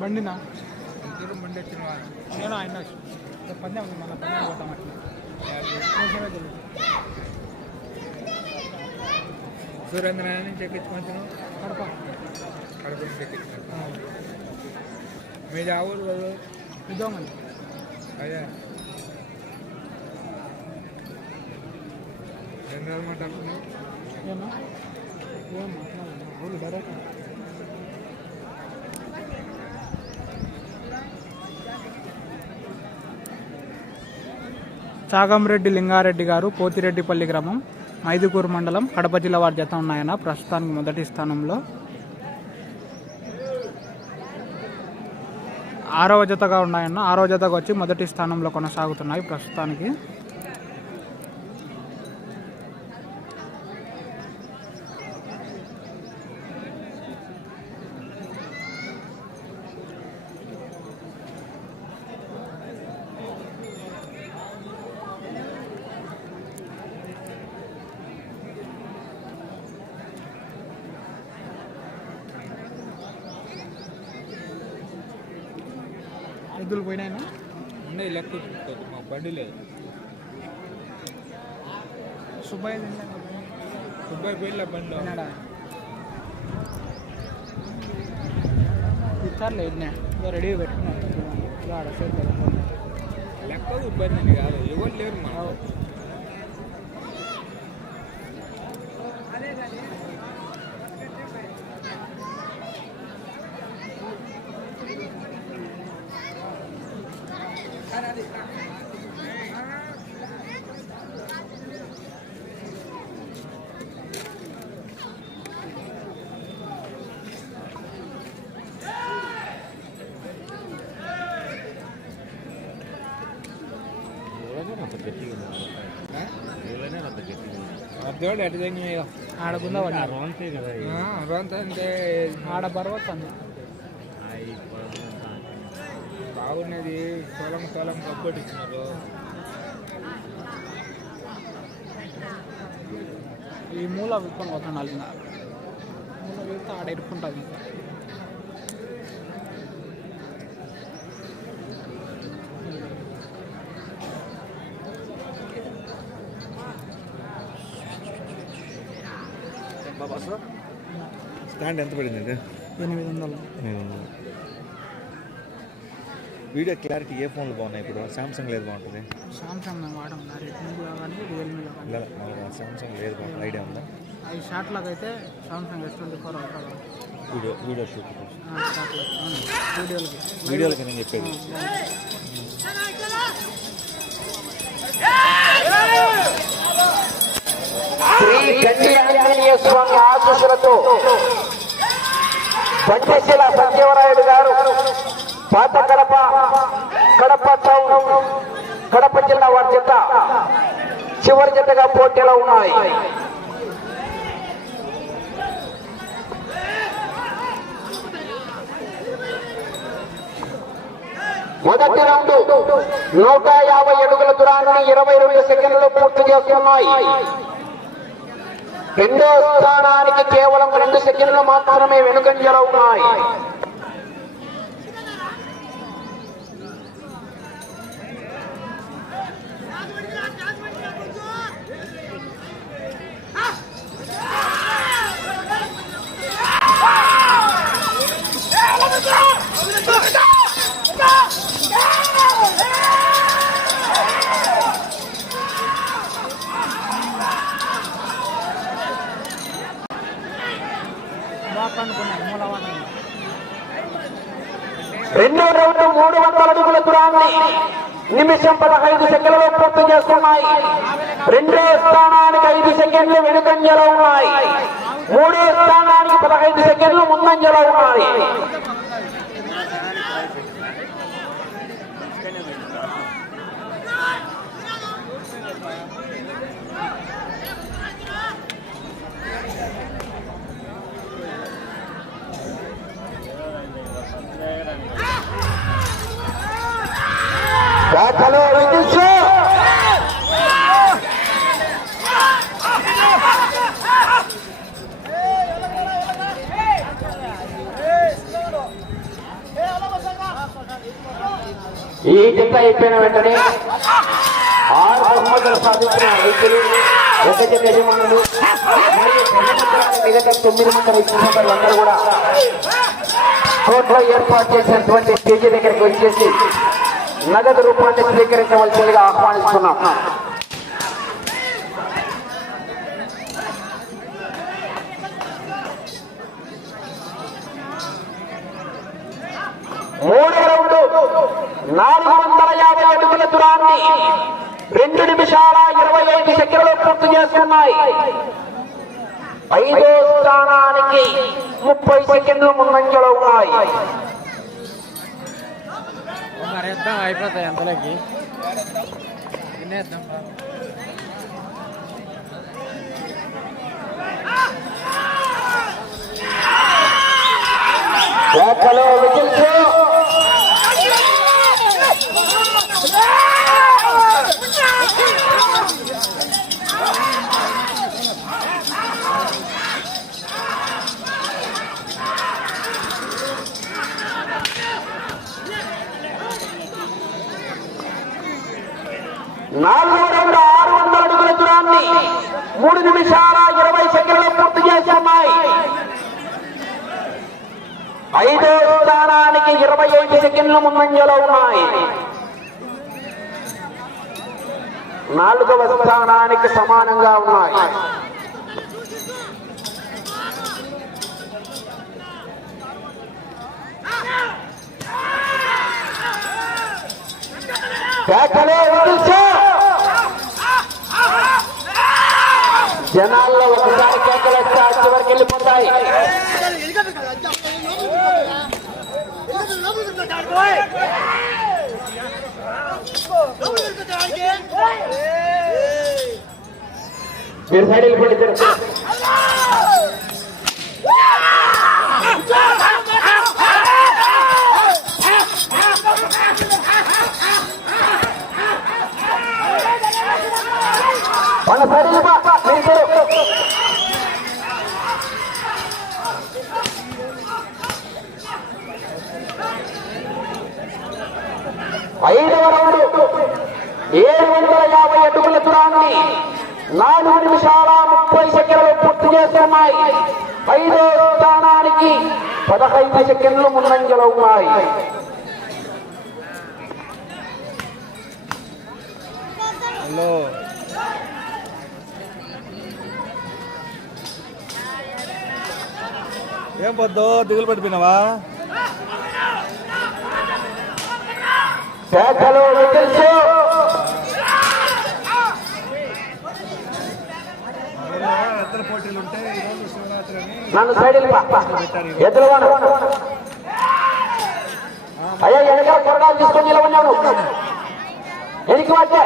బండినా? ఇద్దరు మండి వచ్చినవా నేను ఆయన వచ్చి పందెం మళ్ళీ పందెం పోతాం అట్లా. సురేంద్ర నుంచి ఎక్కించుకుంటున్నావు? కడప. కడప నుంచి ఎక్కించుకుంటున్నావు. మీది ఆ ఊరు కదా? ఇదోమండి అదే. ఎన్ని రోజులు మాట్లాడుతున్నావు ఏమో? మాట్లాడలేదు. డైరెక్ట్. చాగంరెడ్డి లింగారెడ్డి గారు పోతిరెడ్డిపల్లి గ్రామం మైదుకూరు మండలం కడప జిల్లా వారి జత ఉన్నాయన్న ప్రస్తుతానికి మొదటి స్థానంలో. ఆరవ జతగా ఉన్నాయన్న ఆరవ జతగా వచ్చి మొదటి స్థానంలో కొనసాగుతున్నాయి ప్రస్తుతానికి. ఎద్దులు పోయినాయన్నా ఉన్నాయి లెక్క మా బండి లేదు. సుబ్బయ్య సుబ్బాయి పోయిన బండి ఇస్తారులే ఇన్నే రెడీ పెట్టుకున్నాను లెక్క ఇబ్బంది కాదు ఎవరు లేరు మా అర్థవాడు ఎటు తగ్గినాయో ఆడకుండా పడినారు రోంత అంటే ఆడ పర్వతం బాగున్నది. సోలం సోలం కప్పొట్టించినారు ఈ మూల విప్పుకొని పోతున్నాను ఇంకా మూల వెళ్తే ఆడ ఇరుక్కుంటుంది. స్టాండ్ ఎంత పడిందండి? ఎనిమిది వందలు. వీడియో క్లారిటీ ఏ ఫోన్లు బాగున్నాయి ఇప్పుడు? సామ్సంగ్ లేదు బాగుంటుంది. సామ్సంగ్ సామ్సంగ్ లేదు బాగుంటుంది. ఐడియా ఉందా? అవి షార్ట్లకు అయితే సామ్సంగ్ ఎస్ ట్వంటీ ఫోర్ అవుతుంది వీడియో వీడియో షూట్ వీడియోలకి. వీడియోలకి నేను చెప్పేది. శ్రీ గండి ఆంజనేయ స్వామి ఆశీస్సులతో పంచశీల సత్యవరాయుడు గారు పాత కడప కడప టౌన్ కడప జిల్లా వారి జత చివరి జతగా పోటీలో ఉన్నాయి. మొదటి రౌండ్ నూట యాభై అడుగుల దూరాన్ని ఇరవై రెండు సెకండ్లు పూర్తి చేస్తున్నాయి. రెండో స్థానానికి కేవలం రెండు సెకండ్లు మాత్రమే వెనుకంజలో ఉన్నాయి బాగా అనుకున్నాను మూలవాణి రెండో రౌండ్ మూడు వందల స్థానాన్ని నిమిషం పదహైదు సెకండ్లు పూర్తి చేస్తున్నాయి. రెండో స్థానానికి ఐదు సెకండ్లు వెనుకంజలో ఉన్నాయి. మూడో స్థానానికి పదహైదు సెకండ్లు ముందంజలో ఉన్నాయి. ఆరు సాధించిన రైతులు ఒక యజమానులు మిగతా తొమ్మిది మంది రైతు సోదరులందరూ కూడా కోర్టులో ఏర్పాటు చేసినటువంటి స్టేజీ దగ్గరికి వచ్చేసి నగదు రూపాన్ని స్వీకరించవలసిందిగా ఆహ్వానిస్తున్నాం. మూడవ రౌండ్ నాలుగు వందల యాభై అడుగుల దూరాన్ని రెండు నిమిషాల ఇరవై ఐదు చేసుకున్నాయి ఐదో స్థానానికి ముప్పై సెకండ్లు ముందంజలో ఉన్నాయి. అయిపోతాయి అంతలోకి. తినేద్దాం నాలుగో రెండు ఆరు వందల అడుగుల దూరాన్ని మూడు నిమిషాల ఇరవై సెకండ్లు పూర్తి చేస్తున్నాయి ఐదో స్థానానికి ఇరవై ఐదు సెకండ్లు ముందంజలో ఉన్నాయి నాలుగవ స్థానానికి సమానంగా ఉన్నాయి కేకలే వినిపించు. జనాల్లో ఒకసారి కేకలు వస్తే ఆ చివరికి వెళ్ళిపోతాయి మీరు సైడ్ వెళ్ళిపోండి దూరాన్ని నాలుగు నిమిషాల ముప్పై సెకండ్లు పూర్తి చేస్తున్నాయి. ఐదో స్థానానికి పదహైదు సెకండ్లు ముందంజలో ఉన్నాయి. హలో. ఏం పొద్దు? దిగులు పడిపోయినావా. ఇద్దరు పోటీలు ఉంటే ఈరోజు శివరాత్రి అని నన్ను సైడ్. ఎద్దులు వాడు. అయ్యా వెనకాల కొరడాలు తీసుకొని వచ్చే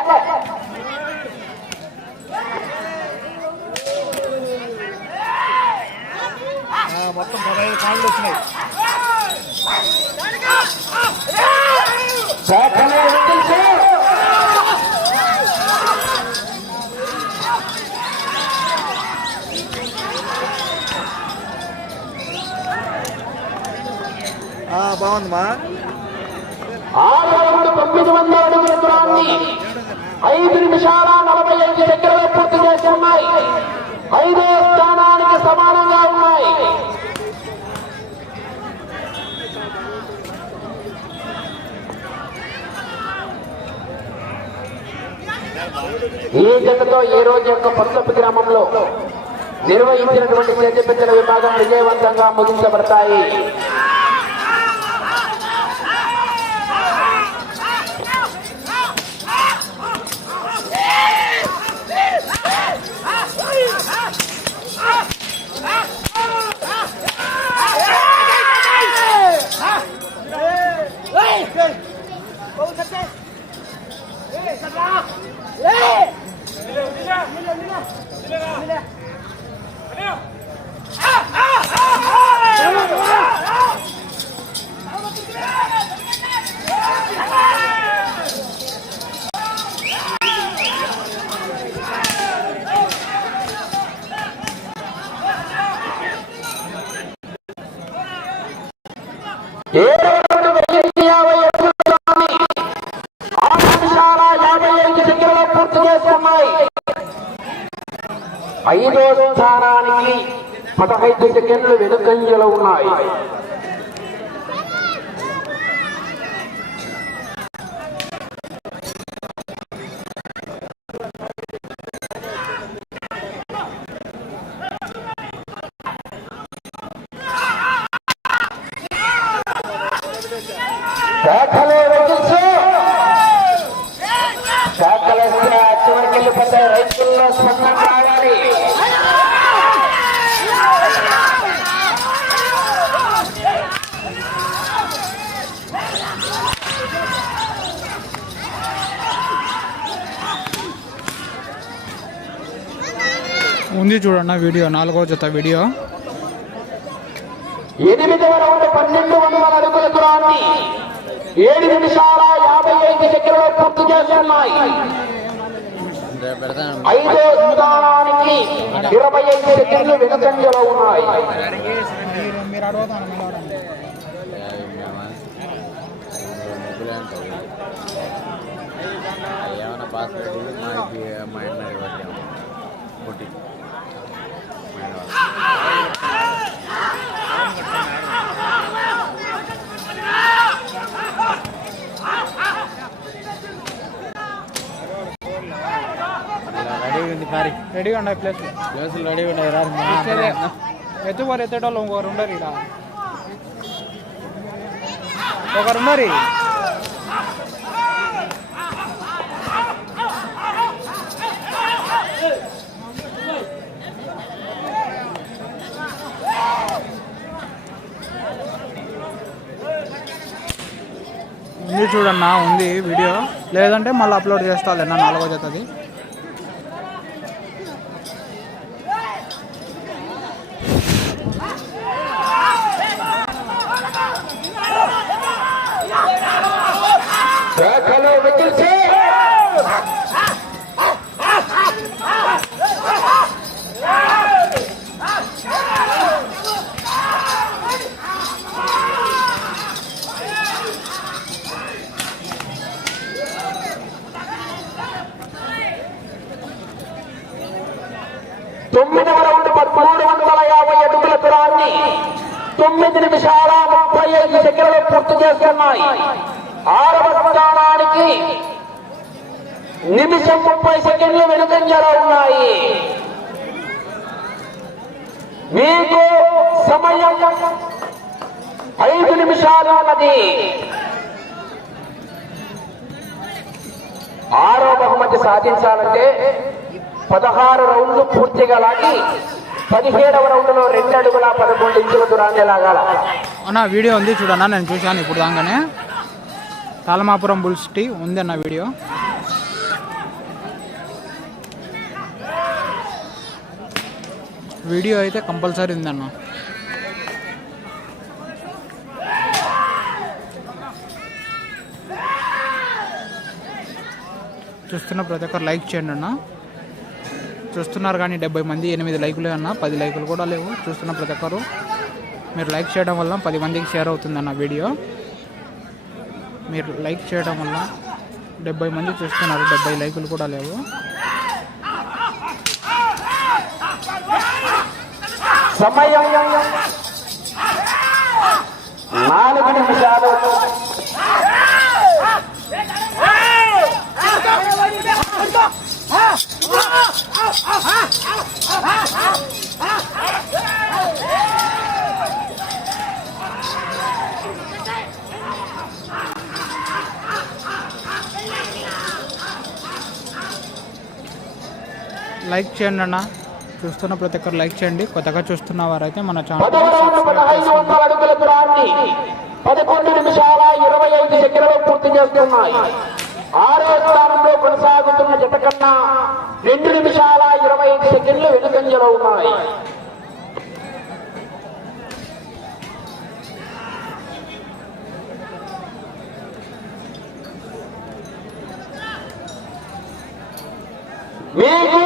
ఆ, మొత్తం పదహైదు కాళ్ళు వచ్చినాయి ఆ, ఆరు తొమ్మిది వందల అడుగుల దూరాన్ని ఐదు నిమిషాల నలభై ఐదు సెకండ్లు పూర్తి చేస్తున్నాయి ఐదో స్థానానికి సమానంగా ఉన్నాయి. ఈ జతతో ఈ రోజు యొక్క పసుపు గ్రామంలో నిర్వహించినటువంటి చేతి పెద్దల విభాగం విజయవంతంగా ముగించబడతాయి. ఏడు వందల వెయ్యి యాభై అడుగుల దూరాన్ని పదహైదు సెకండ్లు వెనుకంజలో ఉన్నాయి. ఉంది చూడన్న వీడియో నాలుగో జత వీడియో. ఎనిమిదవ రౌండ్ పన్నెండు వందల అడుగుల దూరాన్ని ఏడు నిమిషాల యాభై ఐదు సెకండ్లు పూర్తి చేస్తున్నాయి. ఐదో స్థానానికి ఇరవై ఐదు సెకండ్లు వెనుకంజలో ఉన్నాయి. ఏమైనా మా మా పారి రెడీగా ఉన్నాయి ప్లేస్ ప్లేసులు రెడీ ఉన్నాయి రా. ఎత్తుకోరు ఎత్తేటోళ్ళు ఇంకొకరు ఉండరు ఇక్కడ ఒకరు ఉన్నారు ఉంది చూడన్నా ఉంది వీడియో లేదంటే మళ్ళీ అప్లోడ్ చేస్తా నాలుగో జతది శాఖలో వెకిల్సే తొమ్మిదవ రౌండ్ పదమూడు వందల యాభై అడుగుల దూరాన్ని తొమ్మిది నిమిషాల ముప్పై ఐదు సెకండ్లు పూర్తి చేస్తున్నాయి ఆరవ స్థానానికి నిమిషం ముప్పై సెకండ్లు వెనుకంజలో ఉన్నాయి మీకు సమయం ఐదు నిమిషాలు ఉన్నది. ఆరో బహుమతి సాధించాలంటే పదహారు రౌండ్లు పూర్తిగా లాగి పదిహేడవ రౌండ్లో రెండు అడుగుల పదకొండు ఇంచుల దూరాన్ని లాగాల. అన్న వీడియో ఉంది చూడన్నా నేను చూశాను ఇప్పుడు దాకానే తాలమాపురం బుల్స్ టీ ఉంది అన్న వీడియో. వీడియో అయితే కంపల్సరీ ఉందన్న. చూస్తున్న ప్రతి ఒక్కరు లైక్ చేయండి అన్న. చూస్తున్నారు కానీ డెబ్బై మంది ఎనిమిది లైకులే అన్న. పది లైకులు కూడా లేవు. చూస్తున్న ప్రతి ఒక్కరు. మీరు లైక్ చేయడం వల్ల పది మందికి షేర్ అవుతుందన్న వీడియో. మీరు లైక్ చేయడం వల్ల డెబ్బై మంది చూస్తున్నారు డెబ్బై లైకులు కూడా లేవు. సమయం నాలుగు నిమిషాలు. లైక్ చేయండి అన్నా. చూస్తున్న ప్రతి ఒక్కరు లైక్ చేయండి. కొత్తగా చూస్తున్న వారైతే మన ఛానల్ పదకొండు నిమిషాల ఇరవై ఐదు సెకండ్లు పూర్తి చేస్తున్నాయి. ఆరో స్థానంలో కొనసాగుతున్న జత కన్నా రెండు నిమిషాల ఇరవై ఐదు సెకండ్లు వెనుకంజలో ఉన్నాయి. మీకు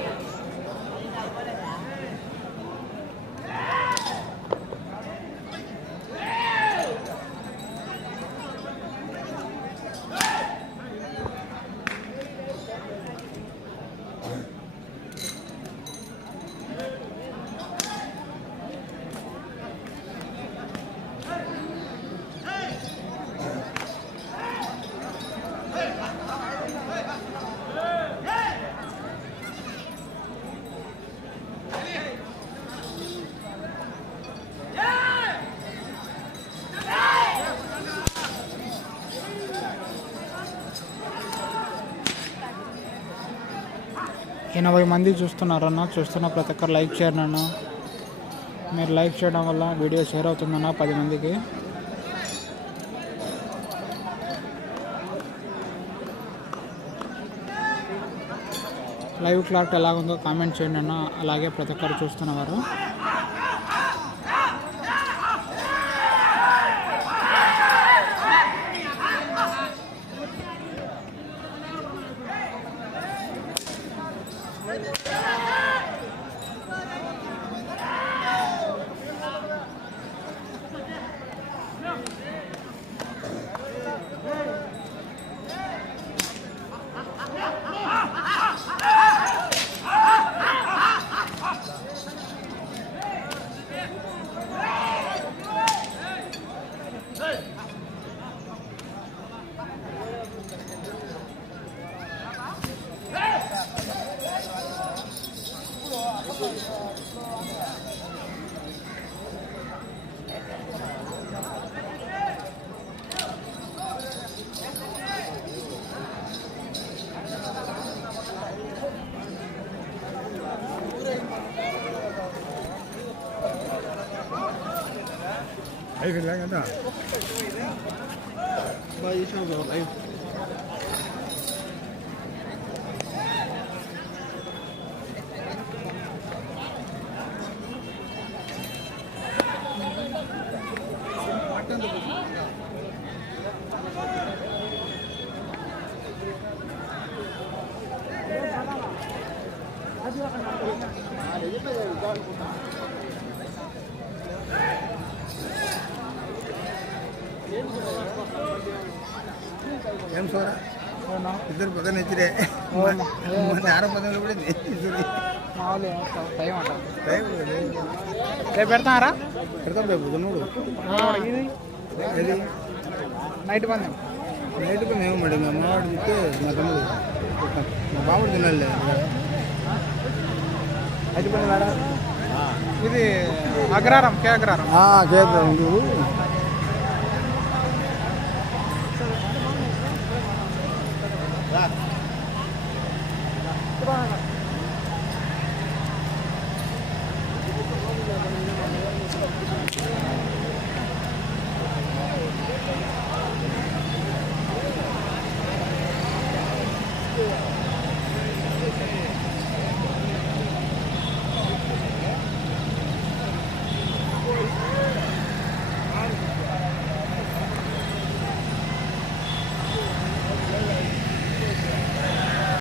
ఎనభై మంది చూస్తున్నారన్న చూస్తున్న ప్రతి ఒక్కరు లైక్ చేయండి అన్న. మీరు లైక్ చేయడం వల్ల వీడియో షేర్ అవుతుందన్న పది మందికి. లైవ్ క్లాక్ ఎలాగుందో కామెంట్ చేయండి అన్న. అలాగే ప్రతి ఒక్కరు చూస్తున్నవారు Even langer da. Weil ich habe auch ein ఏం సోరా ఇద్దరు పక్కన ఇచ్చిరే ఆరో పదంలో కూడా ఇద్దరు టైం అంట రేపు పెడతారా పెడతాం రేపు పొద్దున్నూడు ఇది ఏది నైట్ పందెం నైట్ పని ఏమో మేడం మా అమ్మవాడు చెప్తే మా తమ్ముడు మా బాబుడు తినాలి నైట్ పందెం ఇది అగ్రారం కే అగ్రారం చేద్దాం నువ్వు